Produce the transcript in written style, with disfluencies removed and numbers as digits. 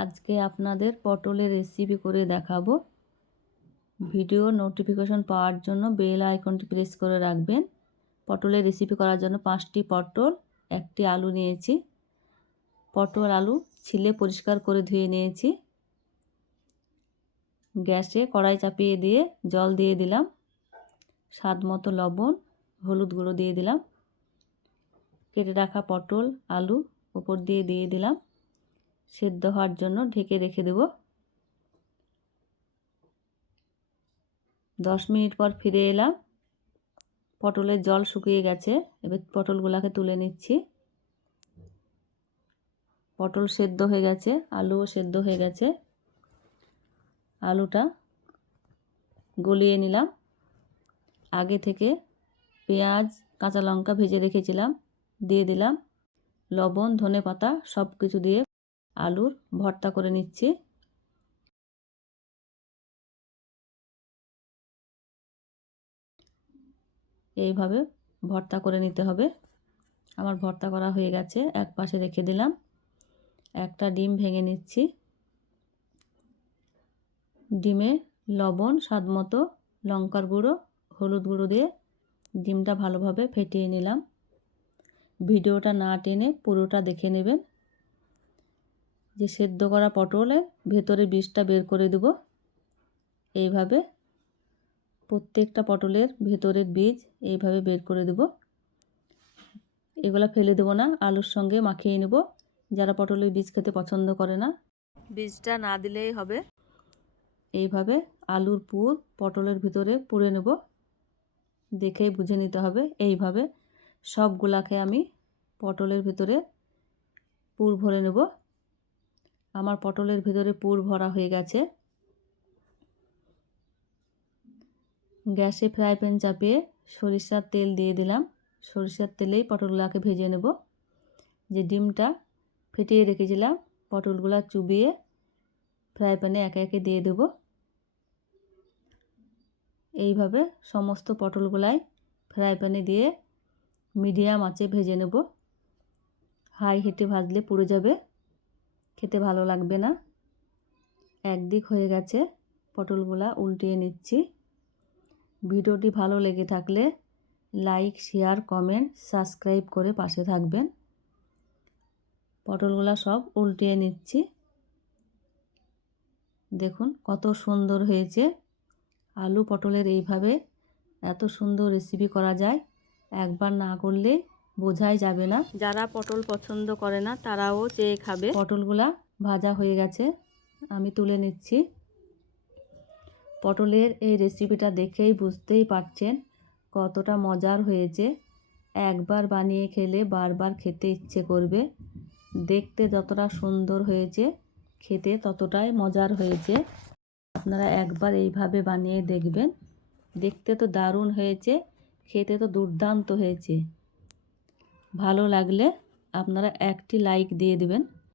আজকে আপনাদের পটলের রেসিপি করে দেখাবো। ভিডিও নোটিফিকেশন পাওয়ার জন্য বেল আইকনটি প্রেস করে রাখবেন। পটলের রেসিপি করার জন্য 5টি পটল, 1টি আলু নিয়েছি। পটল আলু ছিলে পরিষ্কার করে ধুয়ে নিয়েছি। গ্যাসে কড়াই চাপিয়ে দিয়ে জল দিয়ে দিলাম। স্বাদ মতো লবণ, হলুদ গুঁড়ো দিয়ে দিলাম। কেটে রাখা পটল আলু উপর দিয়ে দিলাম। সেদ্ধ হওয়ার জন্য ঢেকে রেখে দেব। 10 মিনিট পর ফিরে এলাম। পটলের জল শুকিয়ে গেছে। এবার পটলগুলোকে তুলে নিচ্ছি। পটল সেদ্ধ হয়ে গেছে, আলুও সেদ্ধ হয়ে গেছে। আলুটা গলিয়ে নিলাম। আগে থেকে পেঁয়াজ কাঁচা লঙ্কা ভেজে রেখেছিলাম, দিয়ে দিলাম। লবণ ধনেপাতা সব কিছু দিয়ে আলুর ভর্তা করে নিচ্ছি। এইভাবে ভর্তা করে নিতে হবে। আমার ভর্তা করা হয়ে গেছে, এক পাশে রেখে দিলাম। একটা ডিম ভেঙে নিচ্ছি। ডিমে লবণ স্বাদমতো, লঙ্কার গুঁড়ো, হলুদ গুঁড়ো দিয়ে ডিমটা ভালোভাবে ফেটিয়ে নিলাম। ভিডিওটা না টেনে পুরোটা দেখে নেবেন। যে সেদ্ধ করা পটলের ভেতরে বীজটা বের করে দেব। এইভাবে প্রত্যেকটা পটলের ভেতরের বীজ এইভাবে বের করে দেব। এগুলা ফেলে দেব না, আলুর সঙ্গে মাখিয়ে নেব। যারা পটলের বীজ খেতে পছন্দ করে না, বীজটা না দিলেই হবে। এইভাবে আলুর পুর পটলের ভিতরে পুরে নেব। দেখেই বুঝে নিতে হবে। এইভাবে সবগুলাকে আমি পটলের ভিতরে পুর ভরে নেব। আমার পটলের ভিতরে পুর ভরা হয়ে গেছে। গ্যাসে ফ্রাই প্যান চাপিয়ে সরিষার তেল দিয়ে দিলাম। সরিষার তেলেই পটলগুলোকে ভেজে নেব। যে ডিমটা ফেটিয়ে রেখেছিলাম, পটলগুলো চুবিয়ে ফ্রাই প্যানে একে একে দিয়ে দেব। এইভাবে সমস্ত পটলগুলাই ফ্রাই প্যানে দিয়ে মিডিয়াম আঁচে ভেজে নেব। হাই হিটে ভাজলে পুড়ে যাবে, খেতে ভালো লাগবে না। একদিক হয়ে গেছে, পটলগুলা উল্টিয়ে নিচ্ছি। ভিডিওটি ভালো লেগে থাকলে লাইক, শেয়ার, কমেন্ট, সাবস্ক্রাইব করে পাশে থাকবেন। পটলগুলা সব উল্টিয়ে নিচ্ছি। দেখুন কত সুন্দর হয়েছে। আলু পটলের এইভাবে এত সুন্দর রেসিপি করা যায়, একবার না করলে বোঝাই যাবে না। যারা পটল পছন্দ করে না তারাও চেয়ে খাবে। পটলগুলা ভাজা হয়ে গেছে, আমি তুলে নিচ্ছি। পটলের এই রেসিপিটা দেখেই বুঝতেই পারছেন কতটা মজার হয়েছে। একবার বানিয়ে খেলে বারবার খেতে ইচ্ছে করবে। দেখতে যতটা সুন্দর হয়েছে, খেতে ততটাই মজার হয়েছে। আপনারা একবার এইভাবে বানিয়ে দেখবেন। দেখতে তো দারুণ হয়েছে, খেতে তো দুর্দান্ত হয়েছে। ভালো লাগলে আপনারা একটি লাইক দিয়ে দিবেন।